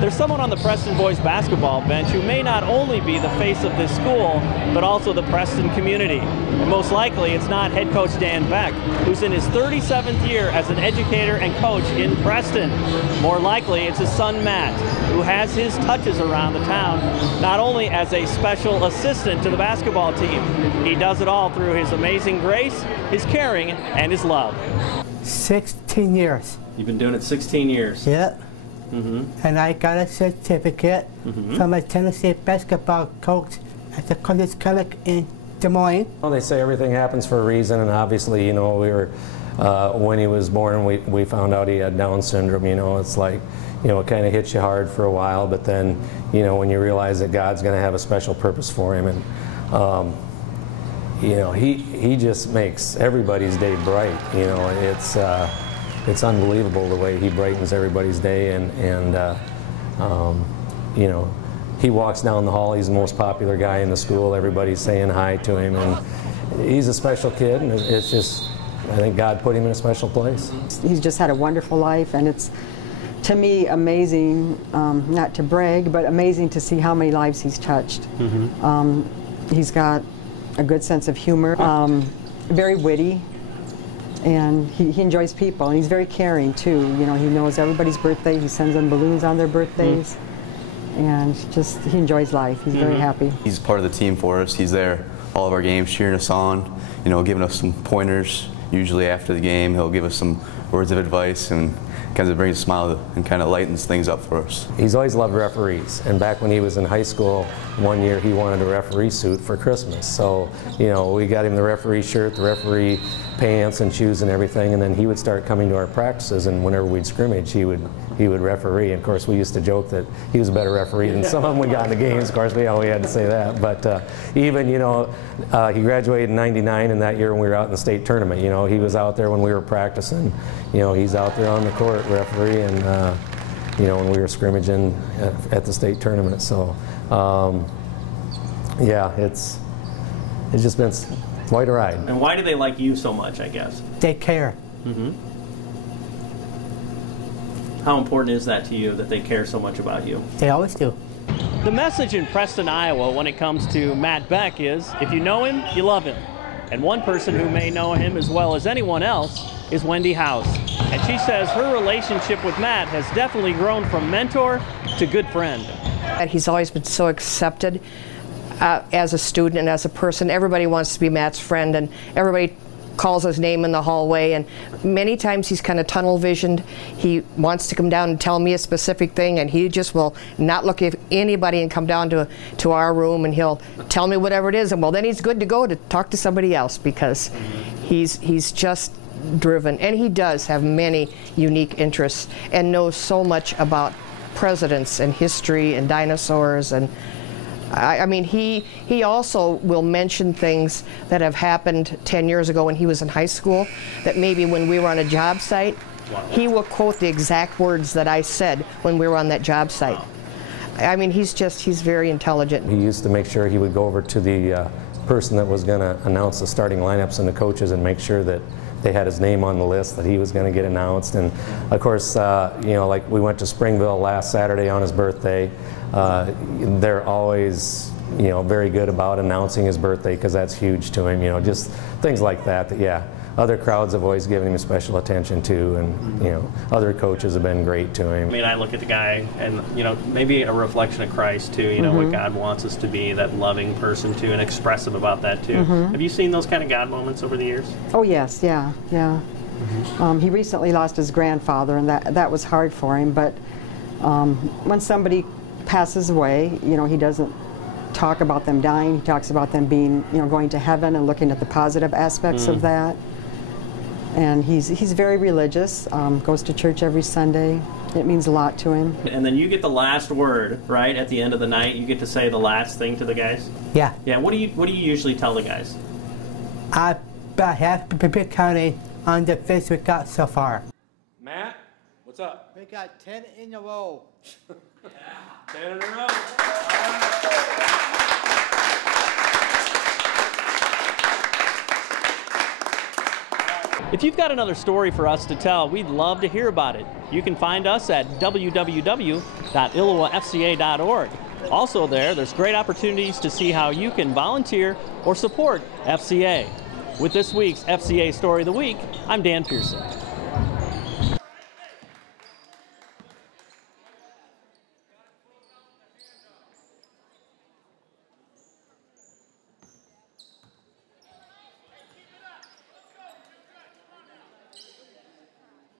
There's someone on the Preston boys basketball bench who may not only be the face of this school, but also the Preston community. And most likely it's not head coach Dan Beck, who's in his 37th year as an educator and coach in Preston. More likely it's his son Matt, who has his touches around the town, not only as a special assistant to the basketball team. He does it all through his amazing grace, his caring, and his love. 16 years. You've been doing it 16 years. Yeah. And I got a certificate from a Tennessee basketball coach at the College College in Des Moines. Well, they say everything happens for a reason, and obviously, you know, we were when he was born, we found out he had Down syndrome. You know, it's like, you know, it kind of hits you hard for a while, but then, you know, when you realize that God's going to have a special purpose for him, and you know, he just makes everybody's day bright. You know, it's unbelievable the way he brightens everybody's day, and you know, he walks down the hall, he's the most popular guy in the school, everybody's saying hi to him, and he's a special kid, and it's just, I think God put him in a special place. He's just had a wonderful life, and it's, to me, amazing, not to brag, but amazing to see how many lives he's touched. He's got a good sense of humor, very witty, and he enjoys people, and he's very caring too. You know, he knows everybody's birthday, he sends them balloons on their birthdays, and just, he enjoys life. He's very happy. He's part of the team for us. He's there all of our games, cheering us on, you know, giving us some pointers. Usually after the game, he'll give us some words of advice, and kind of brings a smile and kind of lightens things up for us. He's always loved referees, and back when he was in high school, one year he wanted a referee suit for Christmas. So, you know, we got him the referee shirt, the referee pants and shoes and everything, and then he would start coming to our practices, and whenever we'd scrimmage, he would referee. And of course, we used to joke that he was a better referee than some of them we got in the games. Of course, we always had to say that. But even, you know, he graduated in '99, and that year when we were out in the state tournament, you know, he was out there when we were practicing. You know, he's out there on the court referee, and you know, when we were scrimmaging at the state tournament. So yeah, it's just been quite a ride. And why do they like you so much, I guess? They care. How important is that to you, that they care so much about you? They always do. The message in Preston, Iowa, when it comes to Matt Beck is, if you know him, you love him. And one person who may know him as well as anyone else is Wendy House. And she says her relationship with Matt has definitely grown from mentor to good friend. He's always been so accepted as a student and as a person. Everybody wants to be Matt's friend, and everybody calls his name in the hallway, and many times he's kind of tunnel visioned. He wants to come down and tell me a specific thing, and he just will not look at anybody and come down to our room, and he'll tell me whatever it is, and well, then he's good to go to talk to somebody else, because he's just driven, and he does have many unique interests and knows so much about presidents and history and dinosaurs. And I mean, he also will mention things that have happened 10 years ago when he was in high school, that maybe when we were on a job site, he will quote the exact words that I said when we were on that job site. I mean, he's very intelligent. He used to make sure he would go over to the person that was going to announce the starting lineups and the coaches, and make sure that they had his name on the list, that he was going to get announced. And of course, you know, like we went to Springville last Saturday on his birthday. They're always, you know, very good about announcing his birthday, because that's huge to him. You know, just things like that. That, yeah, other crowds have always given him special attention to, and you know, other coaches have been great to him. I mean, I look at the guy, and you know, maybe a reflection of Christ too. You know, what God wants us to be, that loving person too, and expressive about that too. Have you seen those kind of God moments over the years? Oh yes, yeah. He recently lost his grandfather, and that was hard for him. But when somebody passes away, you know, he doesn't talk about them dying. He talks about them being, you know, going to heaven and looking at the positive aspects of that. And he's very religious, goes to church every Sunday. It means a lot to him. And then you get the last word, right, at the end of the night. You get to say the last thing to the guys? Yeah. Yeah, what do you usually tell the guys? I have been counting on the fish we got so far. Matt, what's up? We got 10 in a row. 10 in a row. If you've got another story for us to tell, we'd love to hear about it. You can find us at www.illawafca.org. Also there's great opportunities to see how you can volunteer or support FCA. With this week's FCA Story of the Week, I'm Dan Pearson.